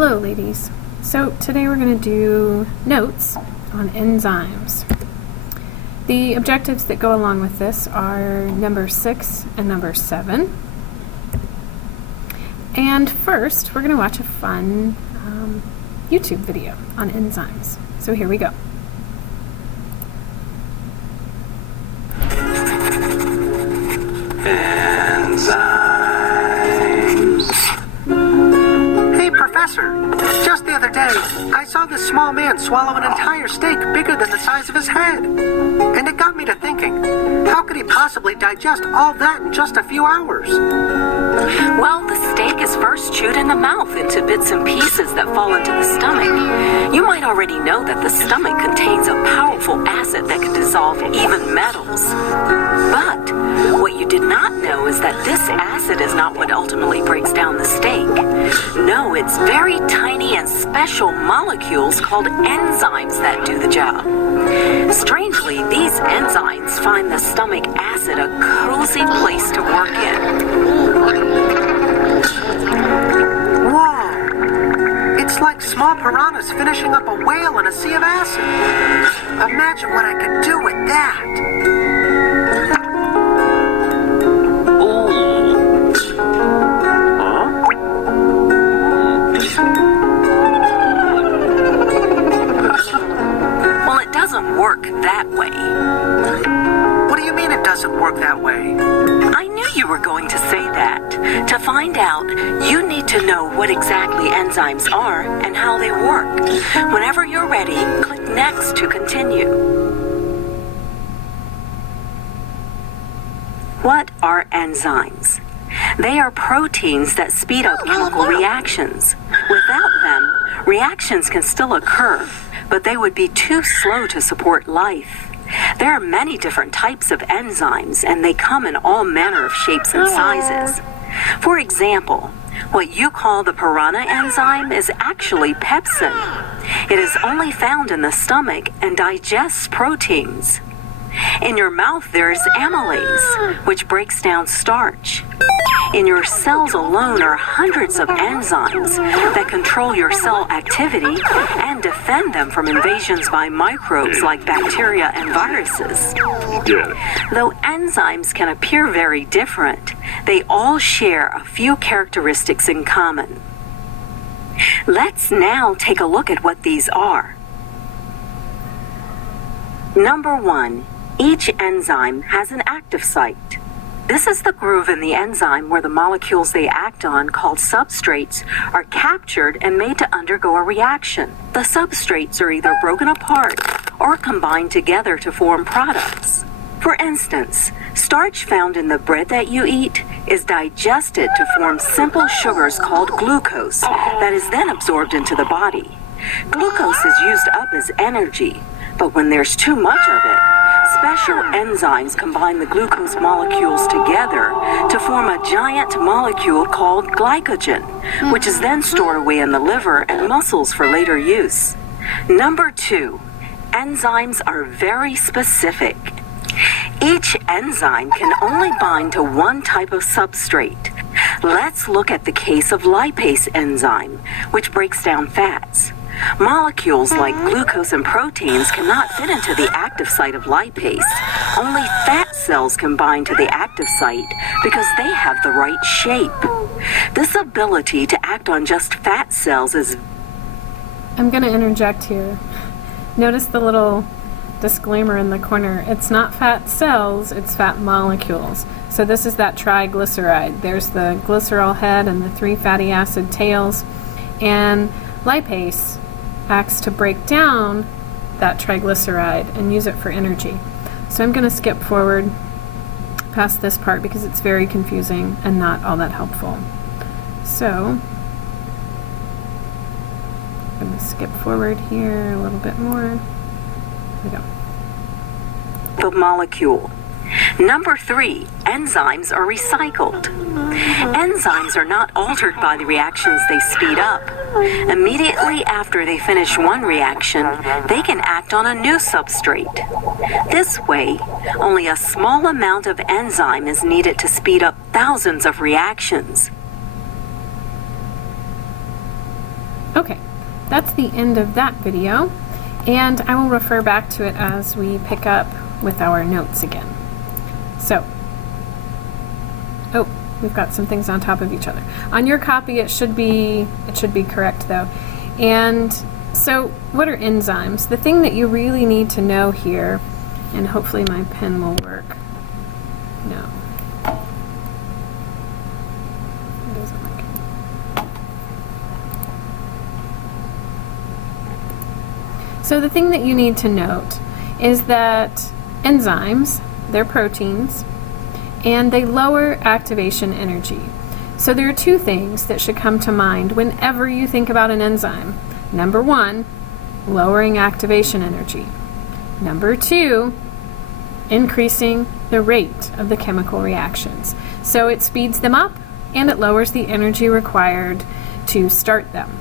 Hello ladies. So today we're going to do notes on enzymes. The objectives that go along with this are number 6 and number 7. And first we're going to watch a fun YouTube video on enzymes. So here we go. Enzymes. Hey, Professor. Just the other day, I saw this small man swallow an entire steak bigger than the size of his head. And it got me to thinking, how could he possibly digest all that in just a few hours? Well, the steak is first chewed in the mouth into bits and pieces that fall into the stomach. You might already know that the stomach contains a powerful acid that can dissolve even metals. But what you did not know is that this acid is not what ultimately breaks down the steak. No, it's very tiny and special molecules called enzymes that do the job. Strangely, these enzymes find the stomach acid a cozy place to work in. Whoa! It's like small piranhas finishing up a whale in a sea of acid. Imagine what I could do with that. Well, it doesn't work that way. What do you mean it doesn't work that way? I knew you were going to say that. To find out, you need to know what exactly enzymes are and how they work. Whenever you're ready, click Next to continue. What are enzymes? They are proteins that speed up chemical reactions. Without them, reactions can still occur, but they would be too slow to support life. There are many different types of enzymes, and they come in all manner of shapes and sizes. For example, what you call the piranha enzyme is actually pepsin. It is only found in the stomach and digests proteins. In your mouth, there is amylase, which breaks down starch. In your cells alone are hundreds of enzymes that control your cell activity and defend them from invasions by microbes like bacteria and viruses. Though enzymes can appear very different, they all share a few characteristics in common. Let's now take a look at what these are. Number 1. Each enzyme has an active site. This is the groove in the enzyme where the molecules they act on, called substrates, are captured and made to undergo a reaction. The substrates are either broken apart or combined together to form products. For instance, starch found in the bread that you eat is digested to form simple sugars called glucose that is then absorbed into the body. Glucose is used up as energy, but when there's too much of it, special enzymes combine the glucose molecules together to form a giant molecule called glycogen, which is then stored away in the liver and muscles for later use. Number 2, enzymes are very specific. Each enzyme can only bind to one type of substrate. Let's look at the case of lipase enzyme, which breaks down fats. Molecules like glucose and proteins cannot fit into the active site of lipase. Only fat cells can bind to the active site because they have the right shape. This ability to act on just fat cells is... I'm going to interject here. Notice the little disclaimer in the corner. It's not fat cells, it's fat molecules. So this is that triglyceride. There's the glycerol head and the 3 fatty acid tails. And lipase acts to break down that triglyceride and use it for energy. So I'm going to skip forward past this part because it's very confusing and not all that helpful. So I'm going to skip forward here a little bit more. Here we go. The molecule. Number 3, enzymes are recycled. Enzymes are not altered by the reactions they speed up. Immediately after they finish one reaction, they can act on a new substrate. This way, only a small amount of enzyme is needed to speed up thousands of reactions. Okay, that's the end of that video, and I will refer back to it as we pick up with our notes again. So, oh, we've got some things on top of each other. On your copy, it should be correct though. And so, what are enzymes? The thing that you really need to know here, and hopefully my pen will work. No. It doesn't work. So the thing that you need to note is that enzymes, they're proteins, and they lower activation energy. So there are two things that should come to mind whenever you think about an enzyme. Number one, lowering activation energy. Number two, increasing the rate of the chemical reactions. So it speeds them up and it lowers the energy required to start them.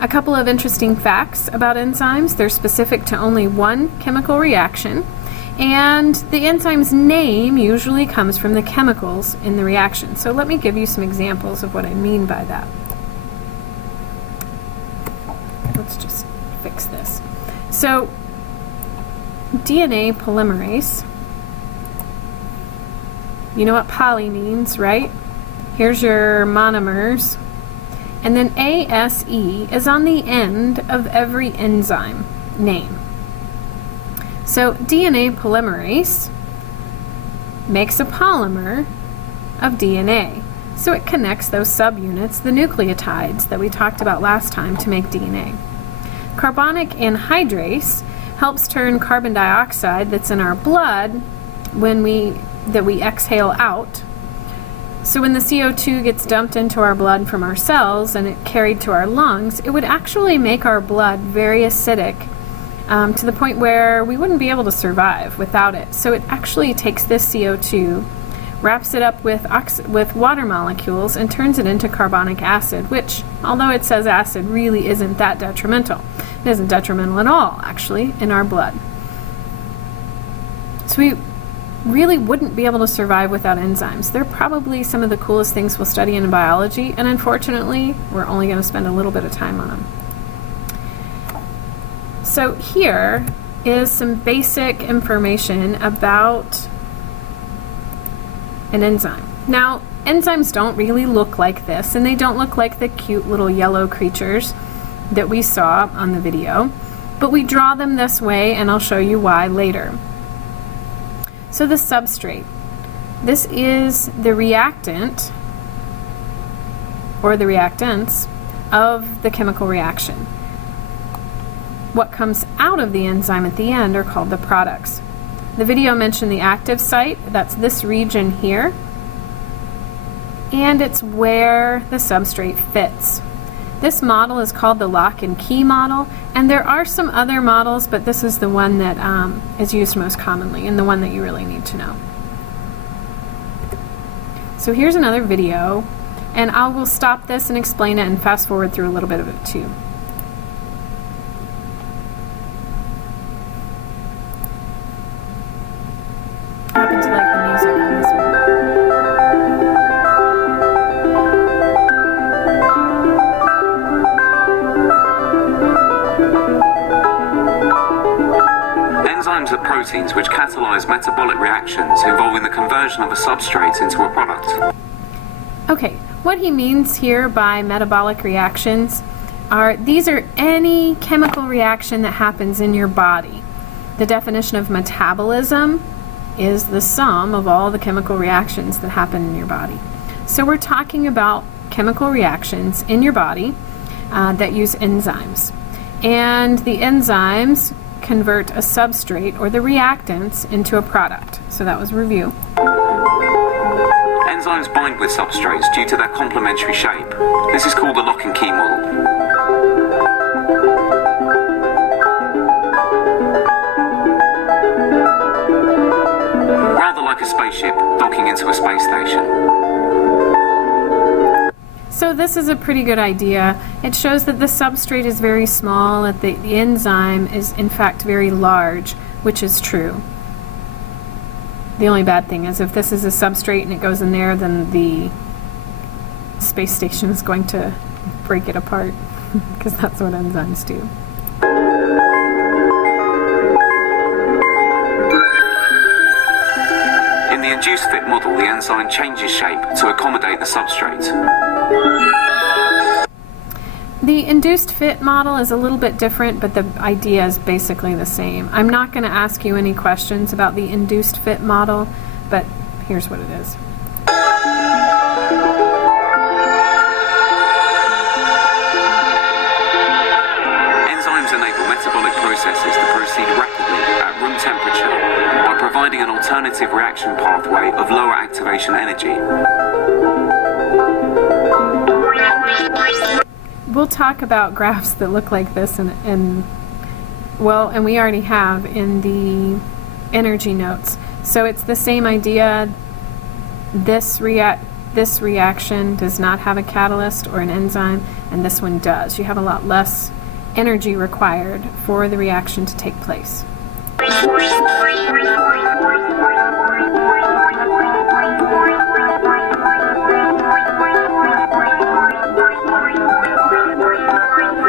A couple of interesting facts about enzymes. They're specific to only one chemical reaction, and the enzyme's name usually comes from the chemicals in the reaction. So let me give you some examples of what I mean by that. Let's just fix this. So DNA polymerase, you know what poly means, right? Here's your monomers. And then ASE is on the end of every enzyme name. So DNA polymerase makes a polymer of DNA. So it connects those subunits, the nucleotides that we talked about last time, to make DNA. Carbonic anhydrase helps turn carbon dioxide that's in our blood that we exhale out. So when the CO2 gets dumped into our blood from our cells and it carried to our lungs, it would actually make our blood very acidic to the point where we wouldn't be able to survive without it. So it actually takes this CO2, wraps it up with water molecules, and turns it into carbonic acid, which, although it says acid, really isn't that detrimental. It isn't detrimental at all, actually, in our blood. So we really wouldn't be able to survive without enzymes. They're probably some of the coolest things we'll study in biology, and unfortunately, we're only going to spend a little bit of time on them. So here is some basic information about an enzyme. Now, enzymes don't really look like this, and they don't look like the cute little yellow creatures that we saw on the video, but we draw them this way, and I'll show you why later. So the substrate, this is the reactant or the reactants of the chemical reaction. What comes out of the enzyme at the end are called the products. The video mentioned the active site, that's this region here, and it's where the substrate fits. This model is called the lock and key model, and there are some other models, but this is the one that is used most commonly and the one that you really need to know. So here's another video, and I will stop this and explain it and fast forward through a little bit of it too. I happen to like the music on this one. Enzymes are proteins which catalyze metabolic reactions involving the conversion of a substrate into a product. Okay, what he means here by metabolic reactions these are any chemical reaction that happens in your body. The definition of metabolism is the sum of all the chemical reactions that happen in your body. So we're talking about chemical reactions in your body that use enzymes. And the enzymes convert a substrate or the reactants into a product. So that was review. Enzymes bind with substrates due to their complementary shape. This is called the lock and key model. Rather like a spaceship docking into a space station. So this is a pretty good idea. It shows that the substrate is very small, that the enzyme is in fact very large, which is true. The only bad thing is if this is a substrate and it goes in there, then the space station is going to break it apart. because that's what enzymes do. In the induced fit model, the enzyme changes shape to accommodate the substrate. The induced fit model is a little bit different, but the idea is basically the same. I'm not going to ask you any questions about the induced fit model, but here's what it is. Enzymes enable metabolic processes to proceed rapidly at room temperature by providing an alternative reaction pathway of lower activation energy. We'll talk about graphs that look like this and we already have in the energy notes. So it's the same idea. This reaction does not have a catalyst or an enzyme, and this one does. You have a lot less energy required for the reaction to take place.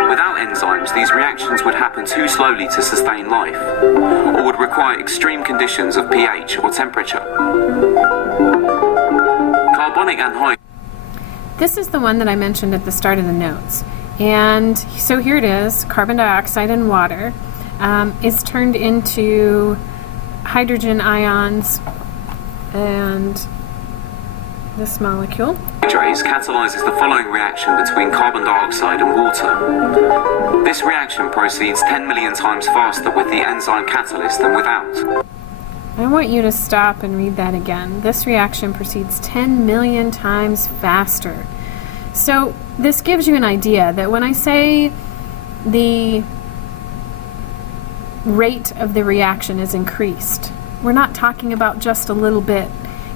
Without enzymes, these reactions would happen too slowly to sustain life, or would require extreme conditions of pH or temperature. Carbonic anhydride. This is the one that I mentioned at the start of the notes. And so here it is, carbon dioxide and water is turned into hydrogen ions, and this molecule catalyzes the following reaction between carbon dioxide and water. This reaction proceeds 10 million times faster with the enzyme catalyst than without. I want you to stop and read that again. This reaction proceeds 10 million times faster. So this gives you an idea that when I say the rate of the reaction is increased, we're not talking about just a little bit.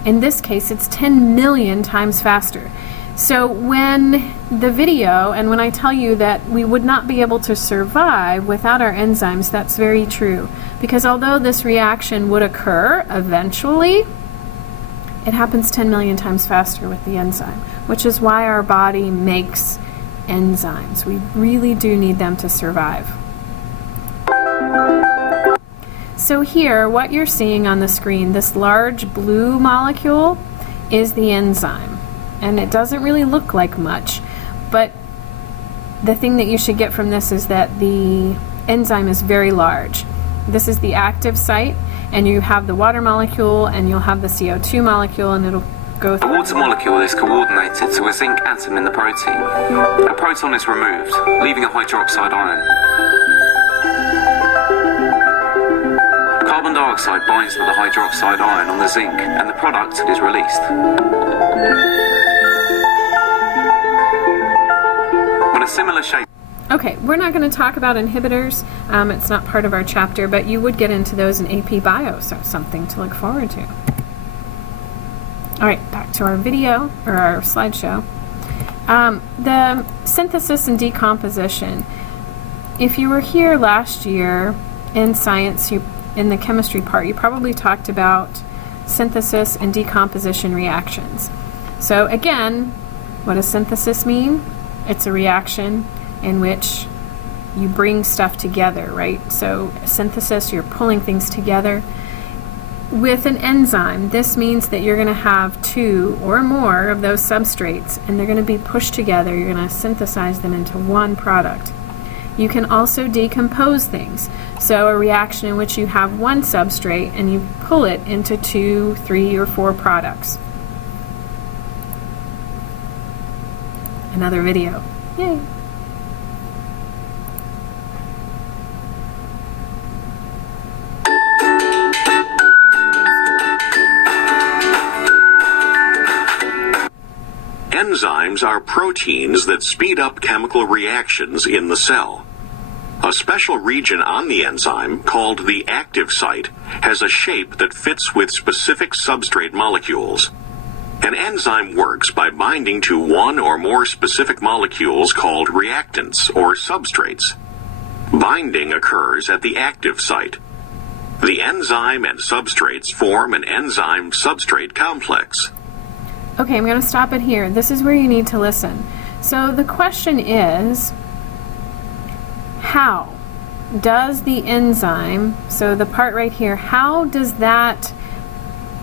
In this case, it's 10 million times faster. So when the video, and when I tell you that we would not be able to survive without our enzymes, that's very true. Because although this reaction would occur eventually, it happens 10 million times faster with the enzyme, which is why our body makes enzymes. We really do need them to survive. So here, what you're seeing on the screen, this large blue molecule is the enzyme. And it doesn't really look like much, but the thing that you should get from this is that the enzyme is very large. This is the active site, and you have the water molecule, and you'll have the CO2 molecule, and it'll go The through. water molecule is coordinated to a zinc atom in the protein. A proton is removed, leaving a hydroxide ion. Carbon dioxide binds to the hydroxide ion on the zinc, and the product is released. When a similar shape. Okay, we're not going to talk about inhibitors. It's not part of our chapter, but you would get into those in AP Bio, so something to look forward to. All right, back to our video, or our slideshow. The synthesis and decomposition. If you were here last year in science, in the chemistry part, you probably talked about synthesis and decomposition reactions. So again, what does synthesis mean? It's a reaction in which you bring stuff together, right? So synthesis, you're pulling things together. With an enzyme, this means that you're going to have two or more of those substrates, and they're going to be pushed together. You're going to synthesize them into one product. You can also decompose things. So a reaction in which you have one substrate and you pull it into 2, 3, or 4 products. Another video. Yay! Enzymes are proteins that speed up chemical reactions in the cell. A special region on the enzyme, called the active site, has a shape that fits with specific substrate molecules. An enzyme works by binding to one or more specific molecules called reactants or substrates. Binding occurs at the active site. The enzyme and substrates form an enzyme-substrate complex. Okay, I'm going to stop it here. This is where you need to listen. So the question is, how does the enzyme, so the part right here, how does that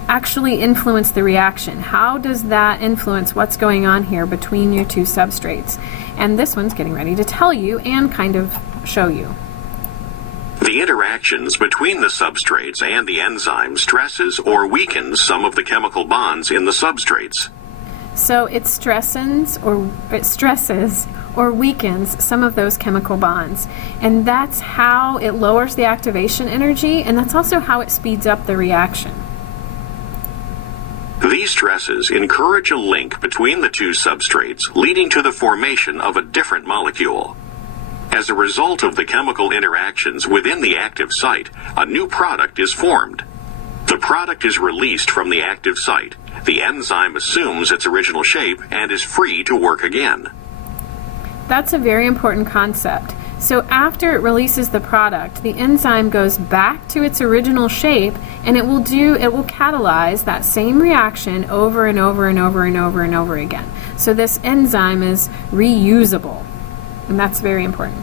actually influence the reaction? How does that influence what's going on here between your two substrates? And this one's getting ready to tell you and kind of show you. The interactions between the substrates and the enzyme stresses or weakens some of the chemical bonds in the substrates. So it stresses or weakens some of those chemical bonds. And that's how it lowers the activation energy, and that's also how it speeds up the reaction. These stresses encourage a link between the two substrates, leading to the formation of a different molecule. As a result of the chemical interactions within the active site, a new product is formed. The product is released from the active site. The enzyme assumes its original shape and is free to work again. That's a very important concept. So after it releases the product, the enzyme goes back to its original shape, and it will catalyze that same reaction over and over and over and over and over again. So this enzyme is reusable, and that's very important.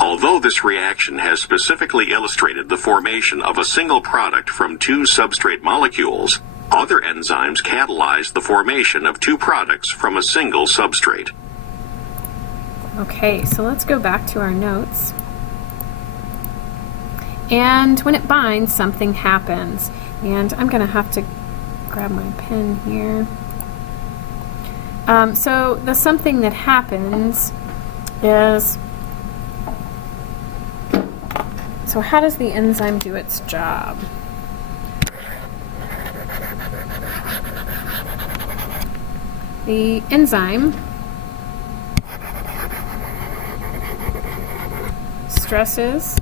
Although this reaction has specifically illustrated the formation of a single product from two substrate molecules, other enzymes catalyze the formation of two products from a single substrate. Okay, so let's go back to our notes. And when it binds, something happens. And I'm going to have to grab my pen here. So the something that happens is, so how does the enzyme do its job? The enzyme stresses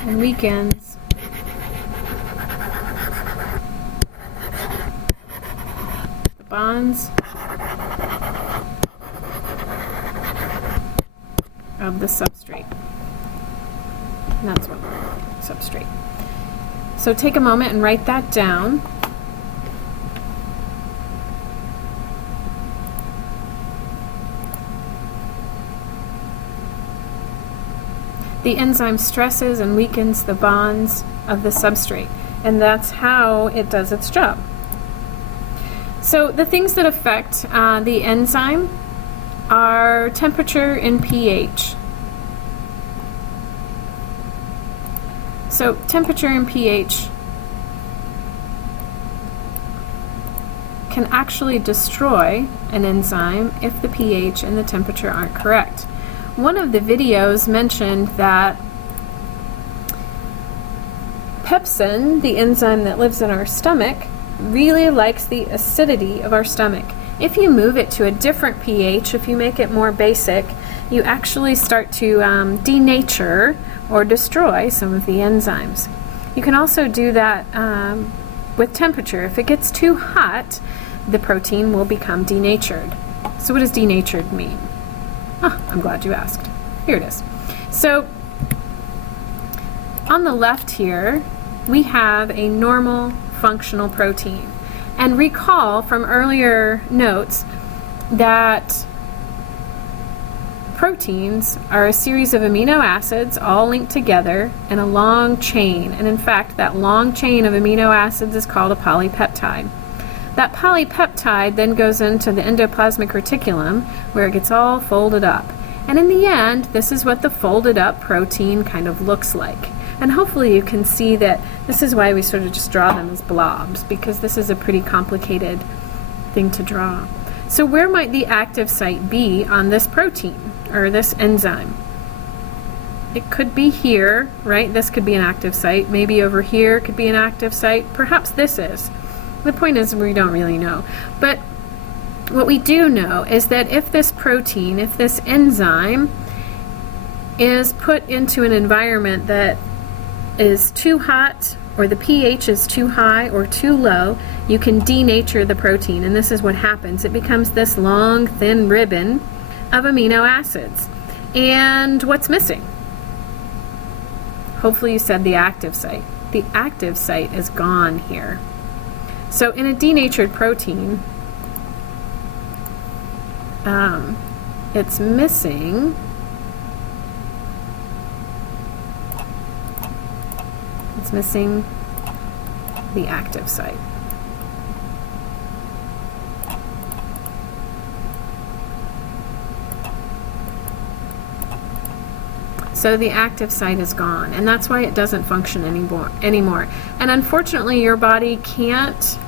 and weakens the bonds of the substrate. And that's what substrate. So take a moment and write that down. The enzyme stresses and weakens the bonds of the substrate, and that's how it does its job. So the things that affect the enzyme are temperature and pH. So temperature and pH can actually destroy an enzyme if the pH and the temperature aren't correct. One of the videos mentioned that pepsin, the enzyme that lives in our stomach, really likes the acidity of our stomach. If you move it to a different pH, if you make it more basic, you actually start to denature or destroy some of the enzymes. You can also do that with temperature. If it gets too hot, the protein will become denatured. So what does denatured mean? I'm glad you asked. Here it is. So on the left here, we have a normal functional protein. And recall from earlier notes that proteins are a series of amino acids all linked together in a long chain. And in fact, that long chain of amino acids is called a polypeptide. That polypeptide then goes into the endoplasmic reticulum where it gets all folded up. And in the end, this is what the folded up protein kind of looks like. And hopefully you can see that this is why we sort of just draw them as blobs, because this is a pretty complicated thing to draw. So where might the active site be on this protein or this enzyme? It could be here, right? This could be an active site. Maybe over here could be an active site. Perhaps this is. The point is we don't really know. But what we do know is that if this protein, if this enzyme is put into an environment that is too hot, or the pH is too high or too low, you can denature the protein. And this is what happens. It becomes this long, thin ribbon of amino acids. And what's missing? Hopefully you said the active site. The active site is gone here. So in a denatured protein, it's missing the active site. So the active site is gone, and that's why it doesn't function anymore. And unfortunately, your body can't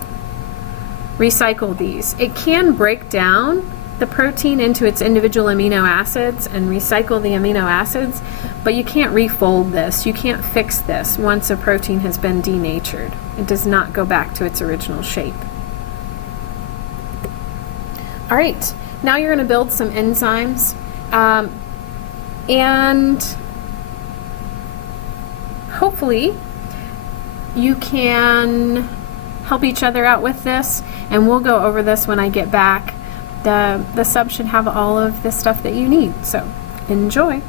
recycle these. It can break down the protein into its individual amino acids and recycle the amino acids, but you can't refold this. You can't fix this once a protein has been denatured. It does not go back to its original shape. All right, now you're going to build some enzymes, and hopefully you can help each other out with this, and we'll go over this when I get back. The sub should have all of the stuff that you need, so enjoy.